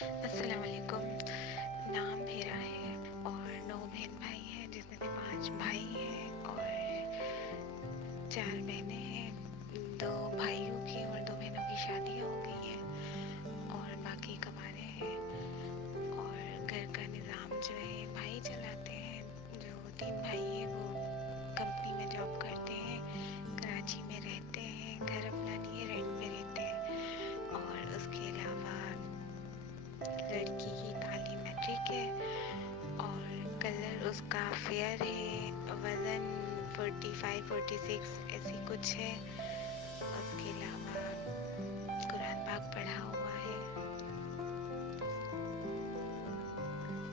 अस्सलाम वालेकुम। नाम मेरा है और 9 बहन भाई हैं, जिसमें से 5 भाई हैं और 4 बहनें हैं। 2 भाइयों की और 2 बहनों की शादियाँ हो गई हैं और बाकी कमा रहे हैं। और घर का निज़ाम जो है भाई चलाते हैं। जो 3 भाई हैं वो कंपनी में जॉब करते हैं, कराची में रहते हैं, घर अपना नहीं है, रेंट पे रहते हैं। और उसके अलावा लड़की की तालीम मैट्रिक है और कलर उसका फेयर है, वज़न 45-46 ऐसी कुछ है। उसके अलावा कुरान पाक पढ़ा हुआ है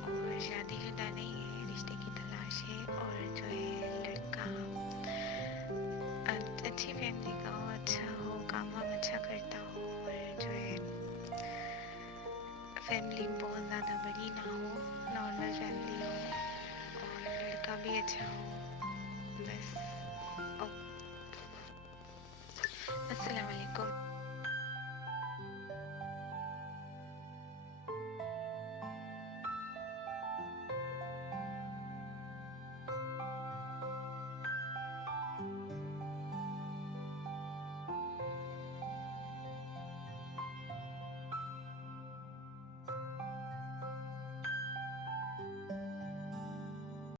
और शादीशुदा नहीं है, रिश्ते की तलाश है। और जो है लड़का अच्छी फैमिली का हो, अच्छा हो, काम वाम अच्छा करता हो और जो है फैमिली बहुत ज़्यादा बड़ी ना हो, नॉर्मल फैमिली हो और लड़का भी अच्छा हो।